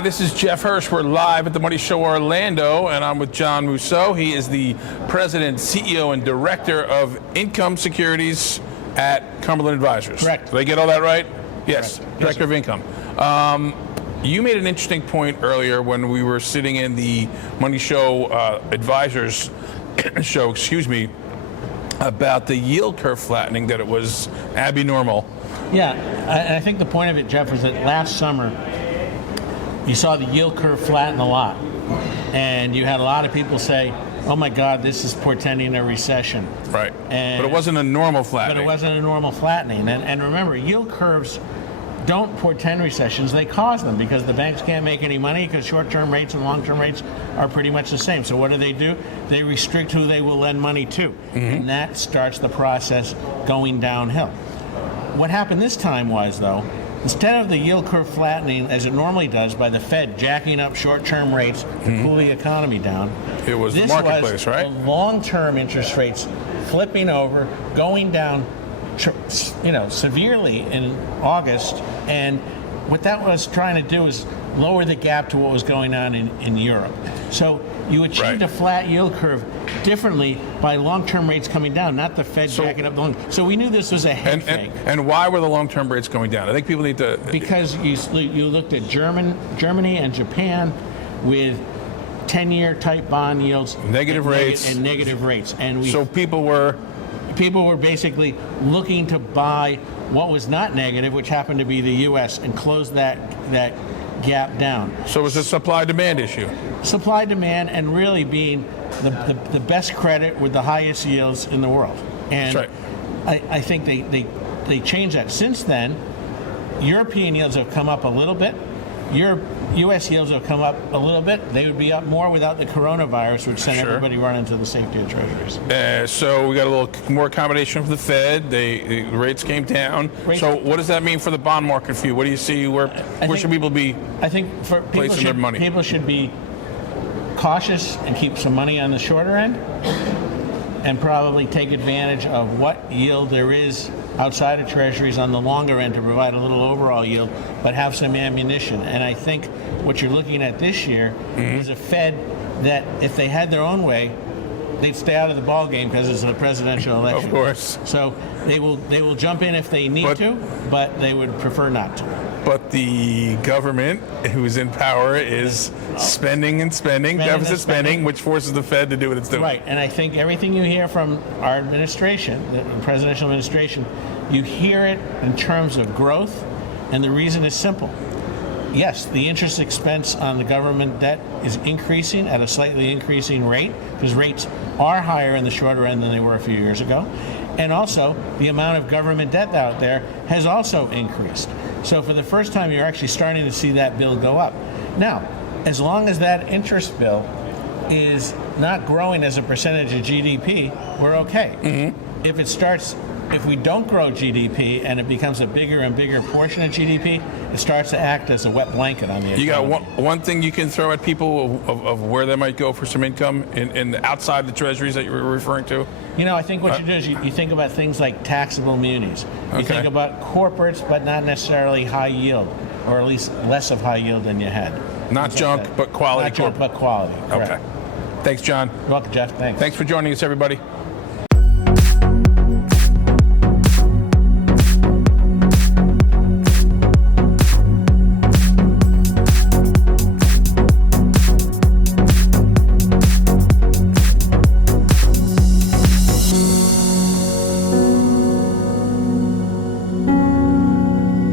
Hi, this is Jeff Hirsch. We're live at the Money Show Orlando, and I'm with John Mousseau. He is the president, CEO, and director of Income Securities at Cumberland Advisors. Correct. Did I get all that right? Yes. Correct. Director of Income. You made an interesting point earlier when we were sitting in the Money Show Advisors show, about the yield curve flattening, that it was abnormal. Yeah, I think the point of it, Jeff, was that last summer you saw the yield curve flatten a lot, and you had a lot of people say, "Oh my God, this is portending a recession." Right. And, but it wasn't a normal flattening. But it wasn't a normal flattening. And remember, yield curves don't portend recessions, they cause them, because the banks can't make any money because short-term rates and long-term rates are pretty much the same. So what do? They restrict who they will lend money to. And that starts the process going downhill. What happened this time was, though, instead of the yield curve flattening as it normally does by the Fed jacking up short-term rates to cool the economy down, it was the marketplace, right? The long-term interest rates flipping over, going down, severely in August, and what that was trying to do is lower the gap to what was going on in Europe. So you achieved a flat yield curve differently by long-term rates coming down, not the Fed jacking up the long. So we knew this was a head fake. And why were the long-term rates going down? I think people need to... Because you looked at Germany and Japan with 10-year type bond yields, negative rates, and so people were basically looking to buy what was not negative, which happened to be the U.S., and close that gap down. So it was a supply-demand issue. Supply-demand, and really being the best credit with the highest yields in the world. And that's right. I think they changed that. Since then, European yields have come up a little bit. U.S. yields have come up a little bit. They would be up more without the coronavirus, which sent everybody running to the safety of treasuries. So we got a little more accommodation from the Fed. The rates came down. So what does that mean for the bond market for you? What do you see? Where should people be? I think for placing their money? People should be cautious and keep some money on the shorter end, and probably take advantage of what yield there is outside of treasuries on the longer end to provide a little overall yield, but have some ammunition. And I think what you're looking at this year is a Fed that, if they had their own way, they'd stay out of the ball game because it's a presidential election. Of course. So they will jump in if they need to, but they would prefer not to. But the government, who's in power, is spending, deficit spending, which forces the Fed to do what it's doing. Right, and I think everything you hear from our administration, the presidential administration, you hear it in terms of growth, and the reason is simple. Yes, the interest expense on the government debt is increasing at a slightly increasing rate, because rates are higher in the shorter end than they were a few years ago. And also, the amount of government debt out there has also increased. So for the first time, you're actually starting to see that bill go up. Now, as long as that interest bill is not growing as a percentage of GDP, we're okay. If we don't grow GDP and it becomes a bigger and bigger portion of GDP, it starts to act as a wet blanket on the economy. You got one thing you can throw at people of where they might go for some income in outside the treasuries that you were referring to? I think what you do is you think about things like taxable munis. You think about corporates, but not necessarily high yield, or at least less of high yield than you had. Not junk, but quality. Not junk, but quality. Correct. Okay. Thanks, John. You're welcome, Jeff. Thanks. Thanks for joining us, everybody.